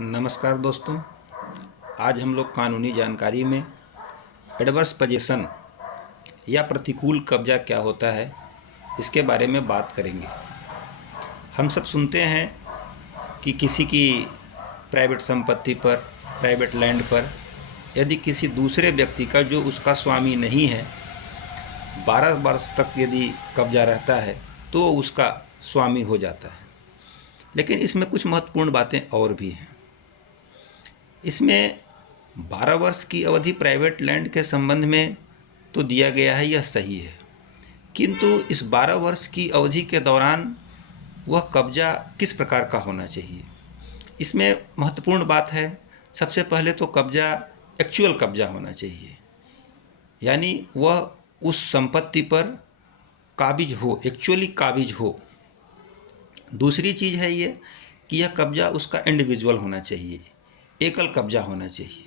नमस्कार दोस्तों। आज हम लोग कानूनी जानकारी में एडवर्स पोजेसन या प्रतिकूल कब्जा क्या होता है इसके बारे में बात करेंगे। हम सब सुनते हैं कि किसी की प्राइवेट संपत्ति पर, प्राइवेट लैंड पर यदि किसी दूसरे व्यक्ति का जो उसका स्वामी नहीं है 12 वर्ष तक यदि कब्जा रहता है तो उसका स्वामी हो जाता है। लेकिन इसमें कुछ महत्वपूर्ण बातें और भी हैं। इसमें 12 वर्ष की अवधि प्राइवेट लैंड के संबंध में तो दिया गया है, यह सही है, किंतु इस 12 वर्ष की अवधि के दौरान वह कब्जा किस प्रकार का होना चाहिए, इसमें महत्वपूर्ण बात है। सबसे पहले तो कब्जा एक्चुअल कब्जा होना चाहिए, यानी वह उस संपत्ति पर काबिज हो, एक्चुअली काबिज हो। दूसरी चीज़ है ये कि यह कब्जा उसका इंडिविजुअल होना चाहिए, एकल कब्जा होना चाहिए।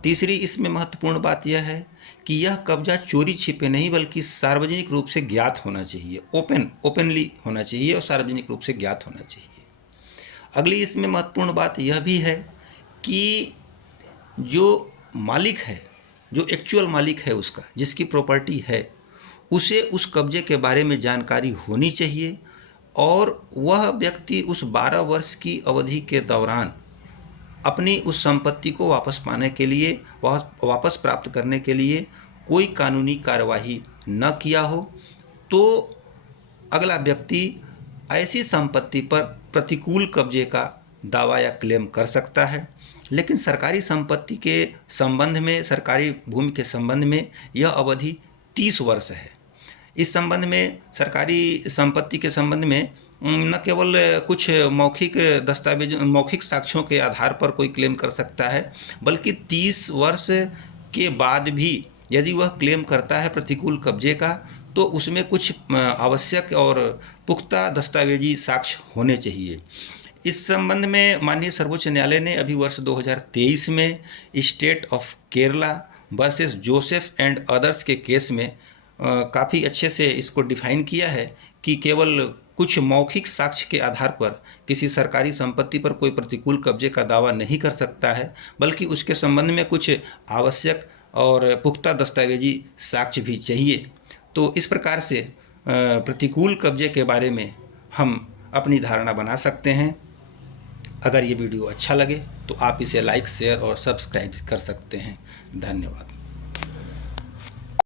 तीसरी इसमें महत्वपूर्ण बात यह है कि यह कब्जा चोरी छिपे नहीं बल्कि सार्वजनिक रूप से ज्ञात होना चाहिए, ओपनली होना चाहिए और सार्वजनिक रूप से ज्ञात होना चाहिए। अगली इसमें महत्वपूर्ण बात यह भी है कि जो मालिक है, जो एक्चुअल मालिक है उसका, जिसकी प्रॉपर्टी है, उसे उस कब्जे के बारे में जानकारी होनी चाहिए और वह व्यक्ति उस 12 वर्ष की अवधि के दौरान अपनी उस संपत्ति को वापस पाने के लिए, वापस प्राप्त करने के लिए कोई कानूनी कार्यवाही न किया हो तो अगला व्यक्ति ऐसी संपत्ति पर प्रतिकूल कब्जे का दावा या क्लेम कर सकता है। लेकिन सरकारी संपत्ति के संबंध में, सरकारी भूमि के संबंध में यह अवधि 30 वर्ष है। इस संबंध में, सरकारी संपत्ति के संबंध में न केवल कुछ मौखिक दस्तावेज, मौखिक साक्ष्यों के आधार पर कोई क्लेम कर सकता है, बल्कि 30 वर्ष के बाद भी यदि वह क्लेम करता है प्रतिकूल कब्जे का तो उसमें कुछ आवश्यक और पुख्ता दस्तावेजी साक्ष्य होने चाहिए। इस संबंध में माननीय सर्वोच्च न्यायालय ने अभी वर्ष 2023 में state of Kerala versus Joseph and others के केस में काफ़ी अच्छे से इसको डिफाइन किया है कि केवल कुछ मौखिक साक्ष्य के आधार पर किसी सरकारी संपत्ति पर कोई प्रतिकूल कब्जे का दावा नहीं कर सकता है, बल्कि उसके संबंध में कुछ आवश्यक और पुख्ता दस्तावेजी साक्ष्य भी चाहिए। तो इस प्रकार से प्रतिकूल कब्जे के बारे में हम अपनी धारणा बना सकते हैं। अगर ये वीडियो अच्छा लगे तो आप इसे लाइक, शेयर और सब्सक्राइब कर सकते हैं। धन्यवाद।